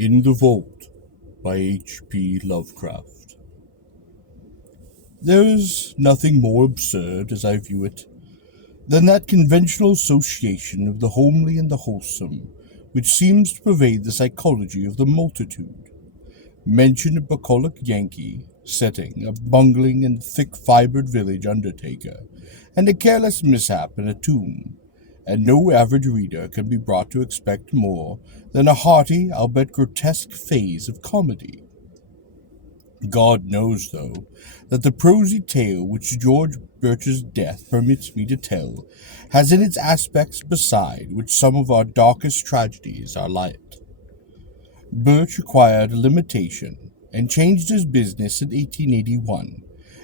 In the Vault by H.P. Lovecraft. There is nothing more absurd, as I view it, than that conventional association of the homely and the wholesome, which seems to pervade the psychology of the multitude. Mention a bucolic Yankee setting a bungling and thick-fibred village undertaker, and a careless mishap in a tomb, and no average reader can be brought to expect more than a hearty, albeit grotesque phase of comedy. God knows, though, that the prosy tale which George Birch's death permits me to tell has in its aspects beside which some of our darkest tragedies are light. Birch acquired a limitation and changed his business in 1881,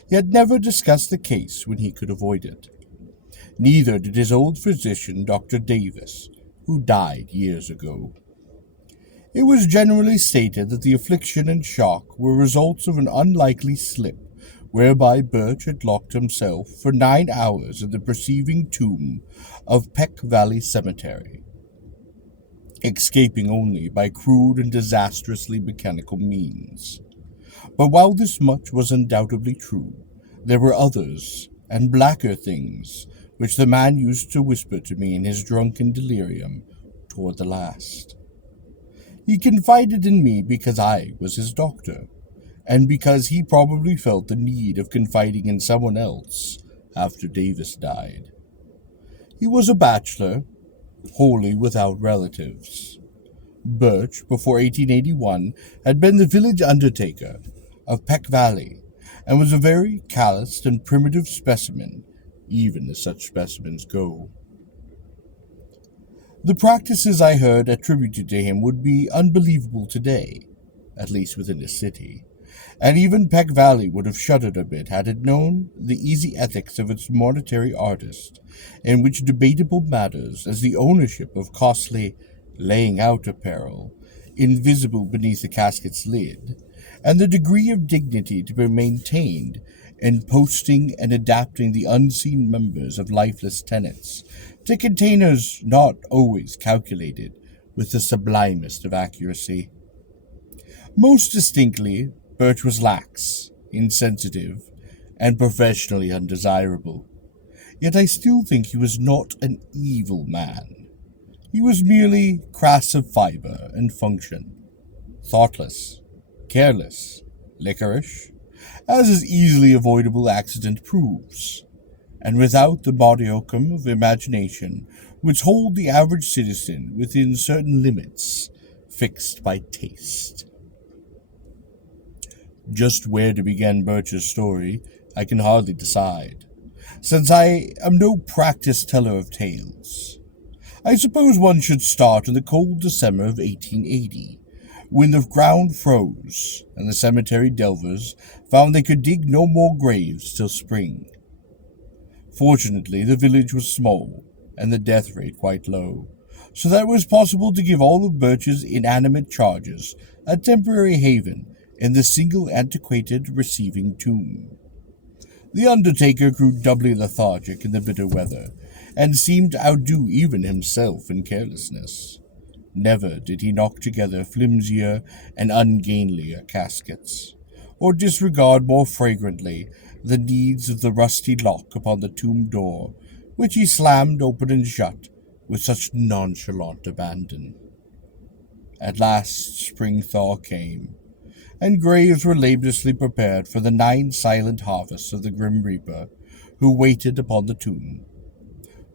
yet never discussed the case when he could avoid it. Neither did his old physician, Dr. Davis, who died years ago. It was generally stated that the affliction and shock were results of an unlikely slip, whereby Birch had locked himself for 9 hours in the perceiving tomb of Peck Valley Cemetery, escaping only by crude and disastrously mechanical means. But while this much was undoubtedly true, there were others, and blacker things, which the man used to whisper to me in his drunken delirium toward the last. He confided in me because I was his doctor, and because he probably felt the need of confiding in someone else after Davis died. He was a bachelor, wholly without relatives. Birch, before 1881, had been the village undertaker of Peck Valley, and was a very calloused and primitive specimen, even as such specimens go. The practices I heard attributed to him would be unbelievable today, at least within the city, and even Peck Valley would have shuddered a bit had it known the easy ethics of its monetary artist, in which debatable matters as the ownership of costly laying-out apparel, invisible beneath the casket's lid, and the degree of dignity to be maintained in posting and adapting the unseen members of lifeless tenants to containers not always calculated with the sublimest of accuracy. Most distinctly, Birch was lax, insensitive, and professionally undesirable. Yet I still think he was not an evil man. He was merely crass of fiber and function, thoughtless, careless, liquorish, as his easily avoidable accident proves, and without the modicum of imagination which hold the average citizen within certain limits fixed by taste. Just where to begin Birch's story I can hardly decide, since I am no practiced teller of tales. I suppose one should start in the cold December of 1880, when the ground froze, and the cemetery delvers found they could dig no more graves till spring. Fortunately, the village was small, and the death rate quite low, so that it was possible to give all of Birch's inanimate charges a temporary haven in the single antiquated receiving tomb. The undertaker grew doubly lethargic in the bitter weather, and seemed to outdo even himself in carelessness. Never did he knock together flimsier and ungainlier caskets, or disregard more fragrantly the needs of the rusty lock upon the tomb door, which he slammed open and shut with such nonchalant abandon. At last spring thaw came, and graves were laboriously prepared for the 9 silent harvests of the grim reaper who waited upon the tomb.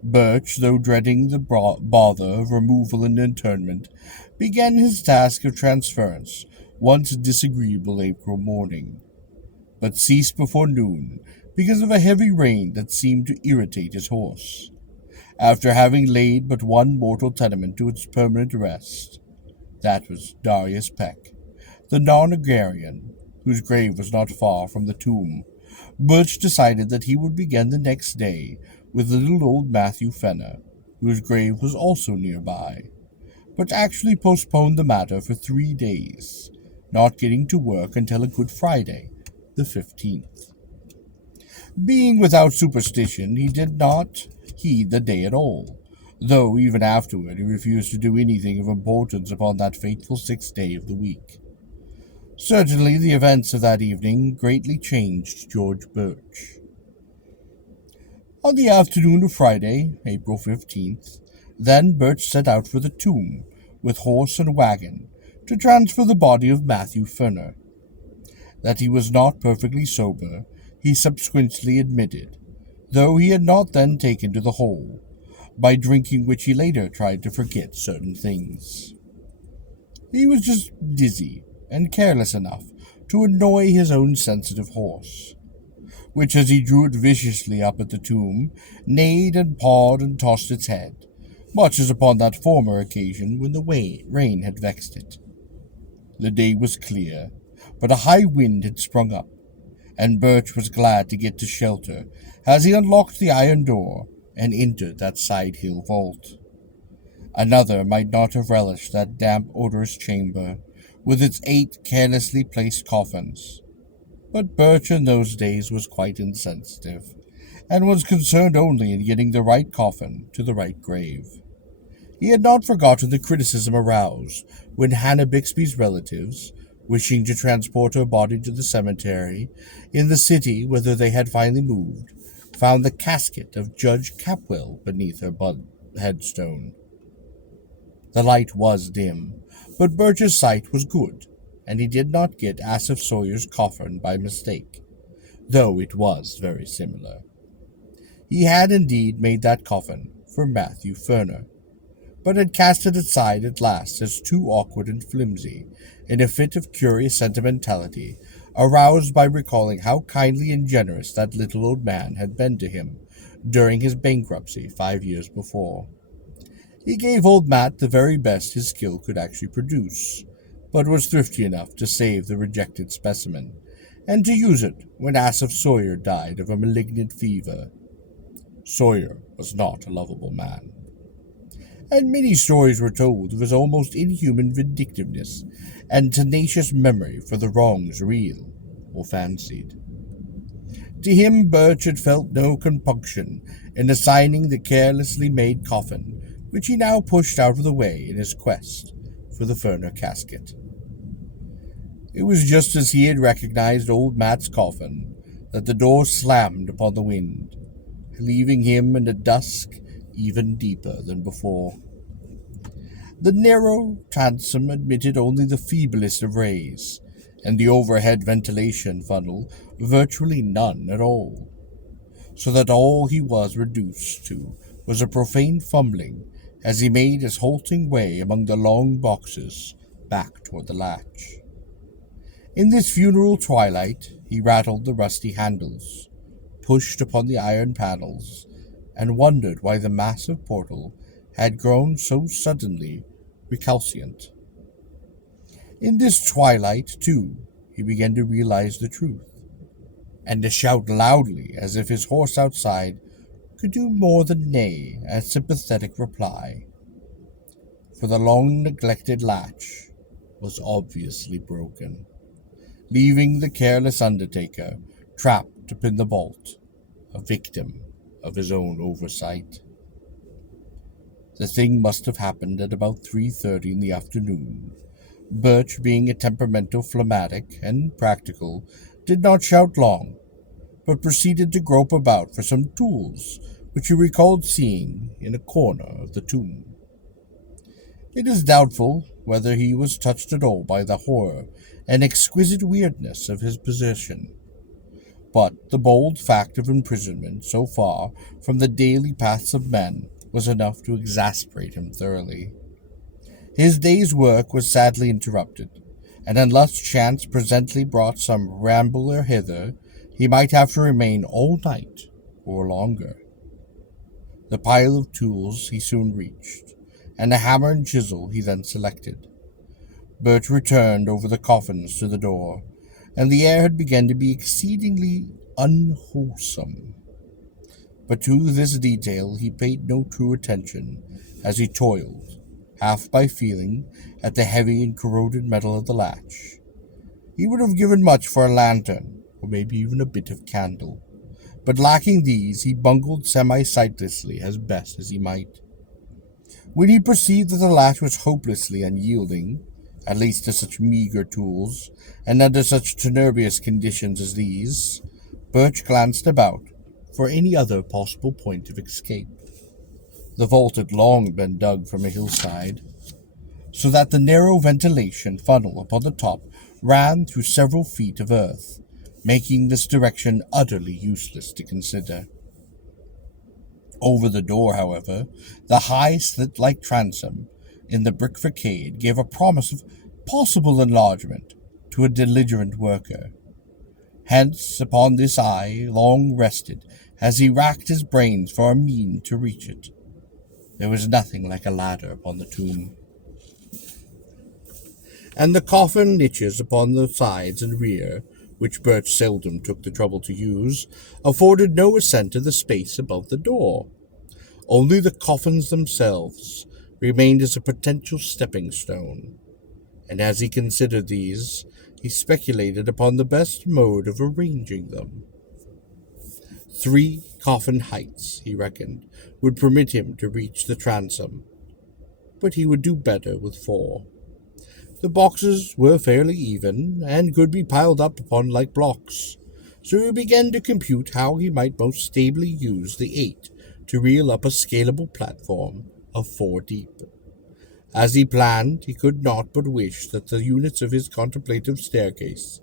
Birch, though dreading the bother of removal and interment, began his task of transference once disagreeable April morning, but ceased before noon because of a heavy rain that seemed to irritate his horse, after having laid but one mortal tenement to its permanent rest. That was Darius Peck, the non-agrarian, whose grave was not far from the tomb. Birch decided that he would begin the next day with the little old Matthew Fenner, whose grave was also nearby, but actually postponed the matter for 3 days, not getting to work until a Good Friday, the 15th. Being without superstition, he did not heed the day at all, though even afterward he refused to do anything of importance upon that fateful sixth day of the week. Certainly the events of that evening greatly changed George Birch. On the afternoon of Friday, April 15th, then Birch set out for the tomb, with horse and wagon, to transfer the body of Matthew Ferner. That he was not perfectly sober, he subsequently admitted, though he had not then taken to the whole, by drinking which he later tried to forget certain things. He was just dizzy and careless enough to annoy his own sensitive horse, which, as he drew it viciously up at the tomb, neighed and pawed and tossed its head, much as upon that former occasion when the rain had vexed it. The day was clear, but a high wind had sprung up, and Birch was glad to get to shelter as he unlocked the iron door and entered that side hill vault. Another might not have relished that damp, odorous chamber, with its 8 carelessly placed coffins, but Birch in those days was quite insensitive, and was concerned only in getting the right coffin to the right grave. He had not forgotten the criticism aroused when Hannah Bixby's relatives, wishing to transport her body to the cemetery in the city whither they had finally moved, found the casket of Judge Capwell beneath her headstone. The light was dim, but Birch's sight was good, and he did not get Asaph Sawyer's coffin by mistake, though it was very similar. He had indeed made that coffin for Matthew Ferner, but had cast it aside at last as too awkward and flimsy, in a fit of curious sentimentality, aroused by recalling how kindly and generous that little old man had been to him during his bankruptcy 5 years before. He gave old Matt the very best his skill could actually produce, but was thrifty enough to save the rejected specimen, and to use it when Asaph Sawyer died of a malignant fever. Sawyer was not a lovable man, and many stories were told of his almost inhuman vindictiveness and tenacious memory for the wrongs real or fancied. To him Birch had felt no compunction in assigning the carelessly made coffin, which he now pushed out of the way in his quest for the Ferner casket. It was just as he had recognized old Matt's coffin that the door slammed upon the wind, leaving him in a dusk even deeper than before. The narrow transom admitted only the feeblest of rays, and the overhead ventilation funnel virtually none at all, so that all he was reduced to was a profane fumbling as he made his halting way among the long boxes back toward the latch. In this funeral twilight he rattled the rusty handles, pushed upon the iron panels, and wondered why the massive portal had grown so suddenly recalcitrant. In this twilight, too, he began to realize the truth, and to shout loudly as if his horse outside could do more than neigh a sympathetic reply, for the long-neglected latch was obviously broken, leaving the careless undertaker trapped up in the vault, a victim of his own oversight. The thing must have happened at about 3:30 in the afternoon. Birch, being a temperamental phlegmatic and practical, did not shout long, but proceeded to grope about for some tools which he recalled seeing in a corner of the tomb. It is doubtful whether he was touched at all by the horror and exquisite weirdness of his position, but the bold fact of imprisonment so far from the daily paths of men was enough to exasperate him thoroughly. His day's work was sadly interrupted, and unless chance presently brought some rambler hither, he might have to remain all night or longer. The pile of tools he soon reached, and a hammer and chisel he then selected. Birch returned over the coffins to the door, and the air had begun to be exceedingly unwholesome. But to this detail he paid no true attention as he toiled, half by feeling, at the heavy and corroded metal of the latch. He would have given much for a lantern, or maybe even a bit of candle, but lacking these he bungled semi-sightlessly as best as he might. When he perceived that the latch was hopelessly unyielding, at least to such meager tools, and under such tenebrous conditions as these, Birch glanced about for any other possible point of escape. The vault had long been dug from a hillside, so that the narrow ventilation funnel upon the top ran through several feet of earth, making this direction utterly useless to consider. Over the door, however, the high slit-like transom in the brick facade gave a promise of possible enlargement to a diligent worker. Hence, upon this eye long rested as he racked his brains for a mean to reach it. There was nothing like a ladder upon the tomb, and the coffin niches upon the sides and rear, which Birch seldom took the trouble to use, afforded no ascent to the space above the door. Only the coffins themselves remained as a potential stepping stone, and as he considered these, he speculated upon the best mode of arranging them. 3 coffin heights, he reckoned, would permit him to reach the transom, but he would do better with 4. The boxes were fairly even, and could be piled up upon like blocks, so he began to compute how he might most stably use the 8 to reel up a scalable platform of 4 deep. As he planned, he could not but wish that the units of his contemplative staircase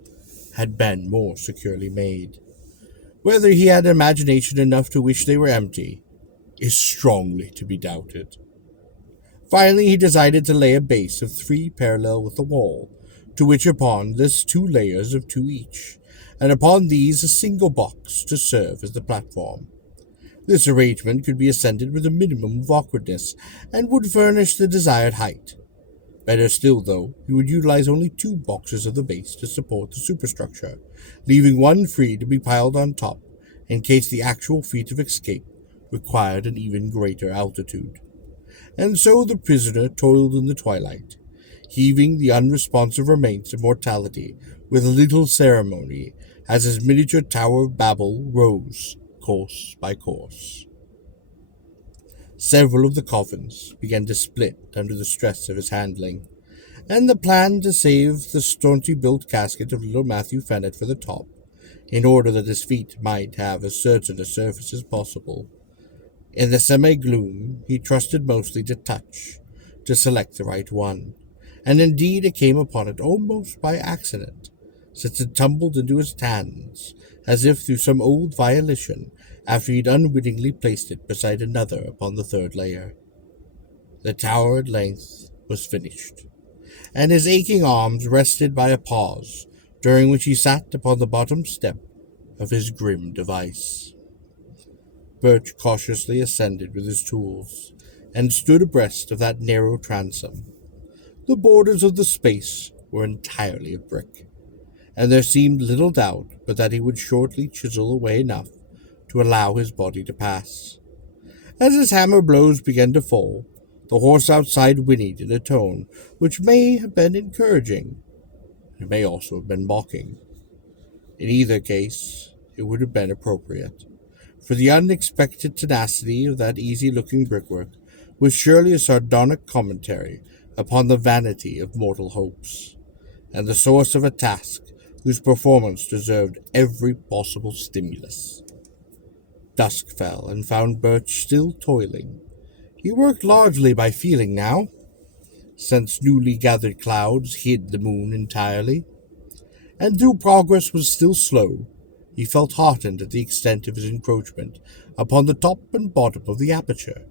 had been more securely made. Whether he had imagination enough to wish they were empty is strongly to be doubted. Finally, he decided to lay a base of 3 parallel with the wall, to which upon this 2 layers of 2 each, and upon these a single box to serve as the platform. This arrangement could be ascended with a minimum of awkwardness, and would furnish the desired height. Better still, though, he would utilize only 2 boxes of the base to support the superstructure, leaving 1 free to be piled on top, in case the actual feat of escape required an even greater altitude. And so the prisoner toiled in the twilight, heaving the unresponsive remains of mortality with little ceremony as his miniature Tower of Babel rose, course by course. Several of the coffins began to split under the stress of his handling, and the plan to save the staunchly built casket of little Matthew Fennett for the top, in order that his feet might have as certain a surface as possible. In the semi-gloom, he trusted mostly to touch, to select the right one, and indeed it came upon it almost by accident, since it tumbled into his hands, as if through some old volition, after he'd unwittingly placed it beside another upon the 3rd layer. The tower at length was finished, and his aching arms rested by a pause, during which he sat upon the bottom step of his grim device. Birch cautiously ascended with his tools, and stood abreast of that narrow transom. The borders of the space were entirely of brick, and there seemed little doubt but that he would shortly chisel away enough to allow his body to pass. As his hammer blows began to fall, the horse outside whinnied in a tone which may have been encouraging. It may also have been mocking. In either case, it would have been appropriate, for the unexpected tenacity of that easy-looking brickwork was surely a sardonic commentary upon the vanity of mortal hopes, and the source of a task whose performance deserved every possible stimulus. Dusk fell, and found Birch still toiling. He worked largely by feeling now, since newly gathered clouds hid the moon entirely, and though progress was still slow, he felt heartened at the extent of his encroachment upon the top and bottom of the aperture.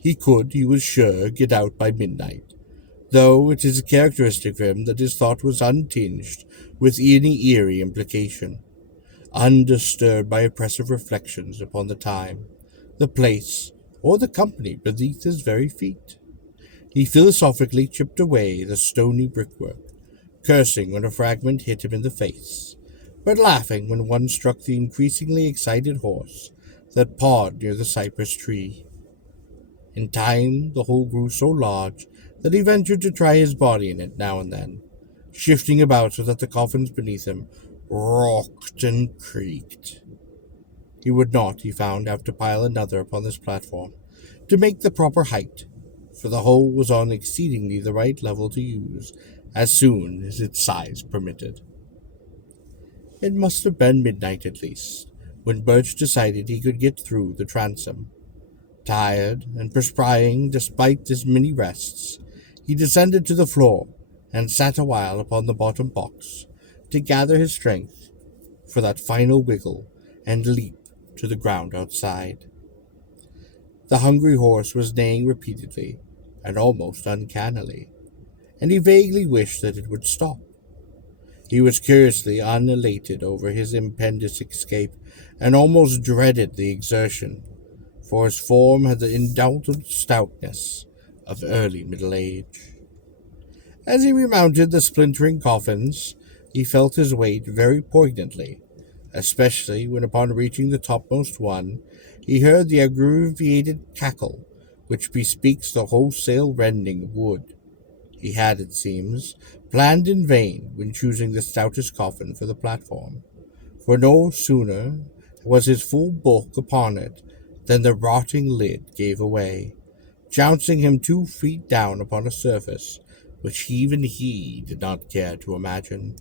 He could, he was sure, get out by midnight, though it is characteristic of him that his thought was untinged with any eerie implication, undisturbed by oppressive reflections upon the time, the place, or the company beneath his very feet. He philosophically chipped away the stony brickwork, cursing when a fragment hit him in the face, but laughing when one struck the increasingly excited horse that pawed near the cypress tree. In time, the hole grew so large that he ventured to try his body in it now and then, shifting about so that the coffins beneath him rocked and creaked. He would not, he found, have to pile another upon this platform to make the proper height, for the hole was on exceedingly the right level to use as soon as its size permitted. It must have been midnight at least, when Birch decided he could get through the transom. Tired and perspiring despite his many rests, he descended to the floor and sat a while upon the bottom box to gather his strength for that final wiggle and leap to the ground outside. The hungry horse was neighing repeatedly and almost uncannily, and he vaguely wished that it would stop. He was curiously unelated over his impending escape and almost dreaded the exertion, for his form had the indulgent stoutness of early middle age. As he remounted the splintering coffins, he felt his weight very poignantly, especially when upon reaching the topmost one, he heard the aggravated cackle which bespeaks the wholesale rending of wood. He had, it seems, planned in vain when choosing the stoutest coffin for the platform, for no sooner was his full bulk upon it than the rotting lid gave away, jouncing him 2 feet down upon a surface which even he did not care to imagine.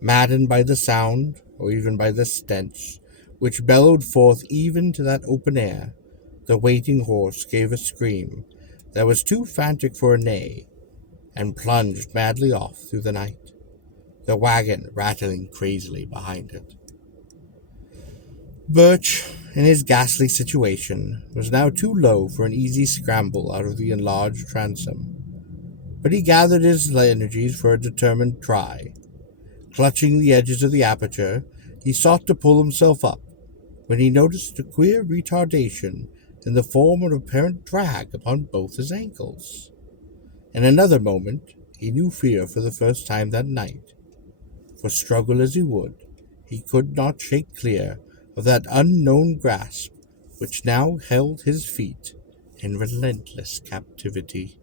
Maddened by the sound, or even by the stench, which bellowed forth even to that open air, the waiting horse gave a scream that was too frantic for a neigh, and plunged madly off through the night, the wagon rattling crazily behind it. Birch, in his ghastly situation, was now too low for an easy scramble out of the enlarged transom, but he gathered his energies for a determined try. Clutching the edges of the aperture, he sought to pull himself up, when he noticed a queer retardation in the form of apparent drag upon both his ankles. In another moment, he knew fear for the first time that night, for struggle as he would, he could not shake clear of that unknown grasp which now held his feet in relentless captivity.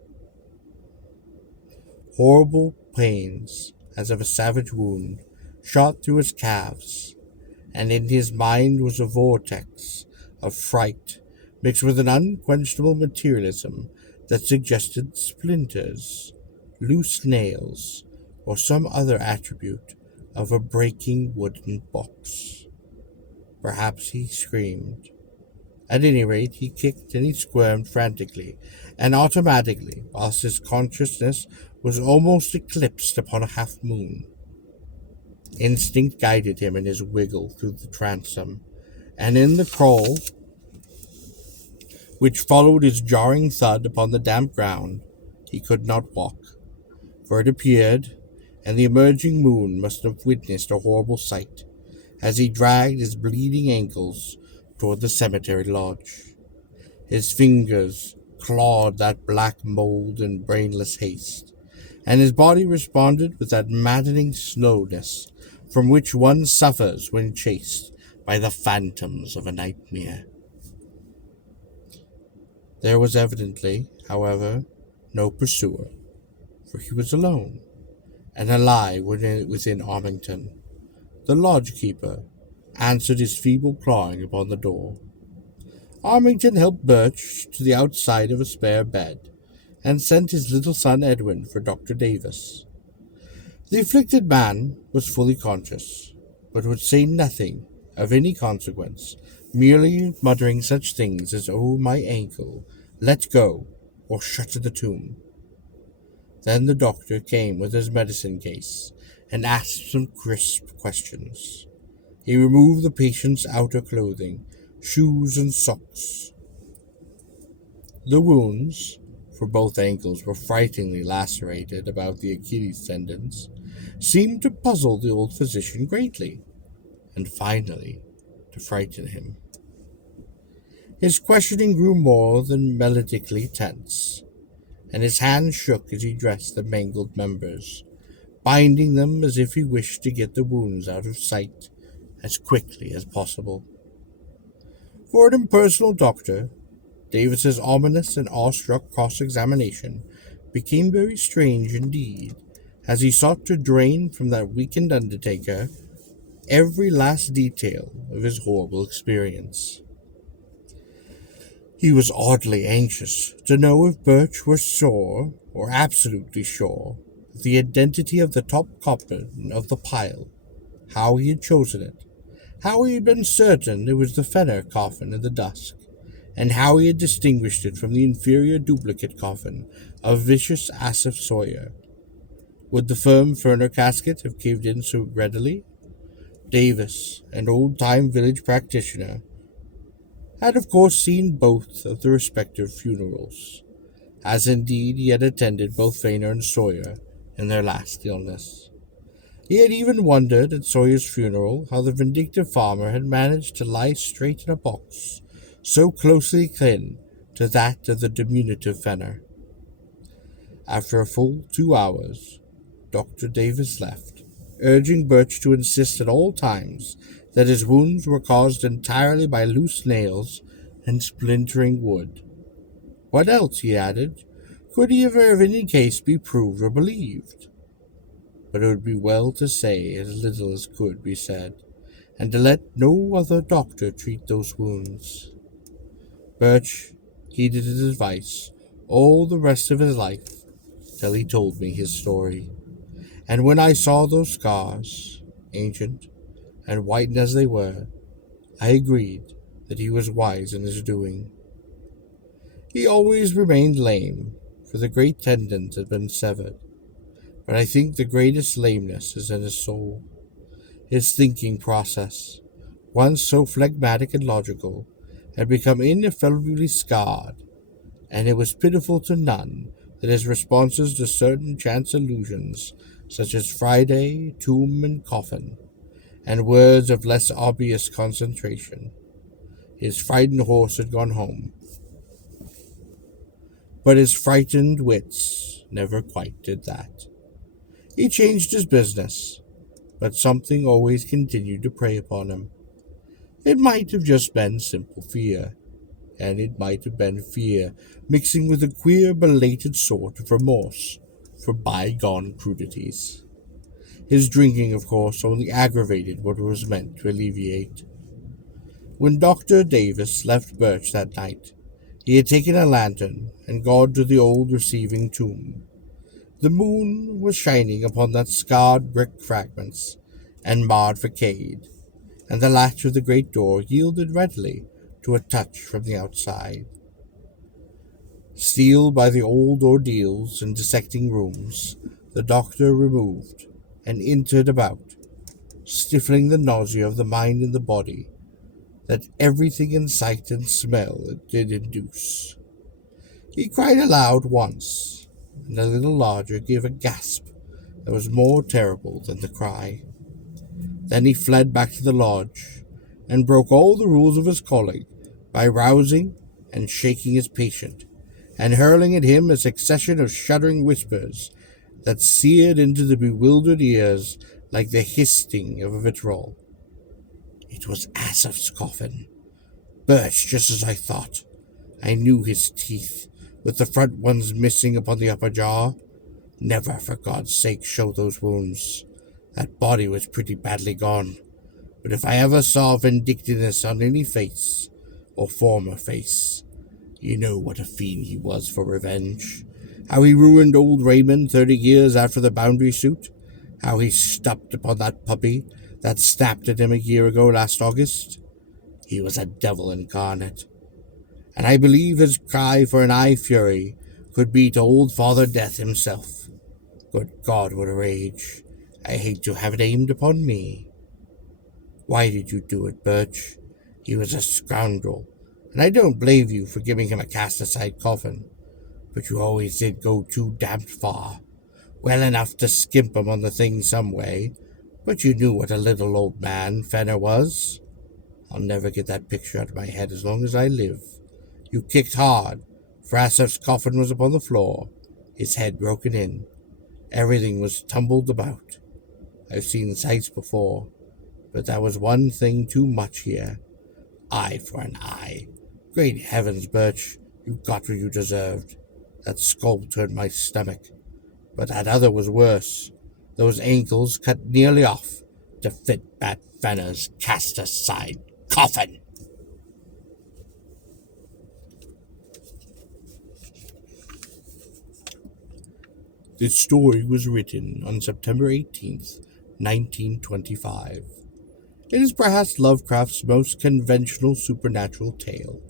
Horrible pains, as of a savage wound, shot through his calves, and in his mind was a vortex of fright mixed with an unquenchable materialism that suggested splinters, loose nails, or some other attribute of a breaking wooden box. Perhaps he screamed. At any rate, he kicked and he squirmed frantically and automatically, whilst his consciousness was almost eclipsed upon a half-moon. Instinct guided him in his wiggle through the transom, and in the crawl which followed his jarring thud upon the damp ground, he could not walk, for it appeared, and the emerging moon must have witnessed a horrible sight, as he dragged his bleeding ankles toward the cemetery lodge. His fingers clawed that black mold in brainless haste, and his body responded with that maddening slowness from which one suffers when chased by the phantoms of a nightmare. There was evidently, however, no pursuer, for he was alone, and alive within Armington. The lodge-keeper answered his feeble clawing upon the door. Armington helped Birch to the outside of a spare bed, and sent his little son Edwin for Dr. Davis. The afflicted man was fully conscious, but would say nothing of any consequence, merely muttering such things as, "Oh, my ankle, let go, or shut the tomb." Then the doctor came with his medicine case, and asked some crisp questions. He removed the patient's outer clothing, shoes and socks. The wounds, for both ankles were frighteningly lacerated about the Achilles tendons, seemed to puzzle the old physician greatly, and finally to frighten him. His questioning grew more than melodically tense, and his hand shook as he dressed the mangled members, binding them as if he wished to get the wounds out of sight as quickly as possible. For an impersonal doctor, Davis's ominous and awestruck cross-examination became very strange indeed, as he sought to drain from that weakened undertaker every last detail of his horrible experience. He was oddly anxious to know if Birch were sure, or absolutely sure, of the identity of the top coffin of the pile, how he had chosen it, how he had been certain it was the Fenner coffin in the dusk, and how he had distinguished it from the inferior duplicate coffin of vicious Asaph Sawyer. Would the firm Ferner casket have caved in so readily? Davis, an old-time village practitioner, had of course seen both of the respective funerals, as indeed he had attended both Feiner and Sawyer in their last illness. He had even wondered at Sawyer's funeral how the vindictive farmer had managed to lie straight in a box so closely akin to that of the diminutive Fenner. After a full 2 hours, Dr. Davis left, urging Birch to insist at all times that his wounds were caused entirely by loose nails and splintering wood. What else, he added, could he ever in any case be proved or believed? But it would be well to say as little as could be said, and to let no other doctor treat those wounds. Birch heeded his advice all the rest of his life till he told me his story. And when I saw those scars, ancient and whitened as they were, I agreed that he was wise in his doing. He always remained lame, for the great tendons had been severed, but I think the greatest lameness is in his soul. His thinking process, once so phlegmatic and logical, had become ineffably scarred, and it was pitiful to none that his responses to certain chance allusions, such as Friday, tomb, and coffin, and words of less obvious concentration. His frightened horse had gone home, but his frightened wits never quite did that. He changed his business, but something always continued to prey upon him. It might have just been simple fear, and it might have been fear mixing with a queer belated sort of remorse for bygone crudities. His drinking, of course, only aggravated what it was meant to alleviate. When Dr. Davis left Birch that night, he had taken a lantern and gone to the old receiving tomb. The moon was shining upon that scarred brick fragments and marred facade, and the latch of the great door yielded readily to a touch from the outside. Steeled by the old ordeals and dissecting rooms, the doctor removed and entered about, stifling the nausea of the mind and the body that everything in sight and smell it did induce. He cried aloud once, and a little larger gave a gasp that was more terrible than the cry. Then he fled back to the lodge, and broke all the rules of his calling by rousing and shaking his patient, and hurling at him a succession of shuddering whispers that seared into the bewildered ears like the hissing of a vitriol. It was Asaph's coffin. Birch, just as I thought. I knew his teeth, with the front ones missing upon the upper jaw. Never, for God's sake, show those wounds. That body was pretty badly gone. But if I ever saw vindictiveness on any face, or former face, you know what a fiend he was for revenge. How he ruined old Raymond 30 years after the boundary suit. How he stepped upon that puppy that snapped at him a year ago last August. He was a devil incarnate. And I believe his cry for an eye fury could beat old Father Death himself. Good God, what a rage. I hate to have it aimed upon me. Why did you do it, Birch? He was a scoundrel, and I don't blame you for giving him a cast-aside coffin, but you always did go too damned far. Well enough to skimp him on the thing some way, but you knew what a little old man Fenner was. I'll never get that picture out of my head as long as I live. You kicked hard, for Asaph's coffin was upon the floor, his head broken in. Everything was tumbled about. I've seen sights before, but that was one thing too much here. Eye for an eye. Great heavens, Birch, you got what you deserved. That skull turned my stomach. But that other was worse. Those ankles cut nearly off to fit Bat Fenner's cast-aside coffin. This story was written on September 18th, 1925. It is perhaps Lovecraft's most conventional supernatural tale,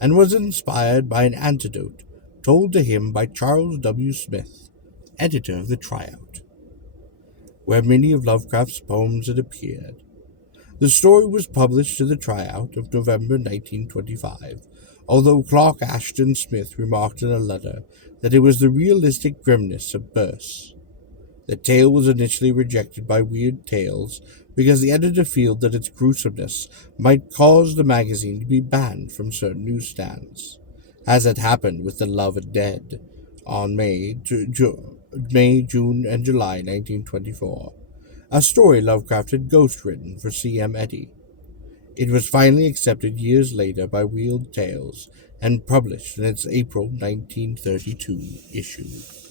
and was inspired by an anecdote told to him by Charles W. Smith, editor of the Tryout, where many of Lovecraft's poems had appeared. The story was published to the Tryout of November 1925, although Clark Ashton Smith remarked in a letter that it was the realistic grimness of Burse. The tale was initially rejected by Weird Tales because the editor felt that its gruesomeness might cause the magazine to be banned from certain newsstands, as had happened with The Loved Dead on May, June, and July 1924, a story Lovecraft had ghostwritten for C.M. Eddy. It was finally accepted years later by Weird Tales and published in its April 1932 issue.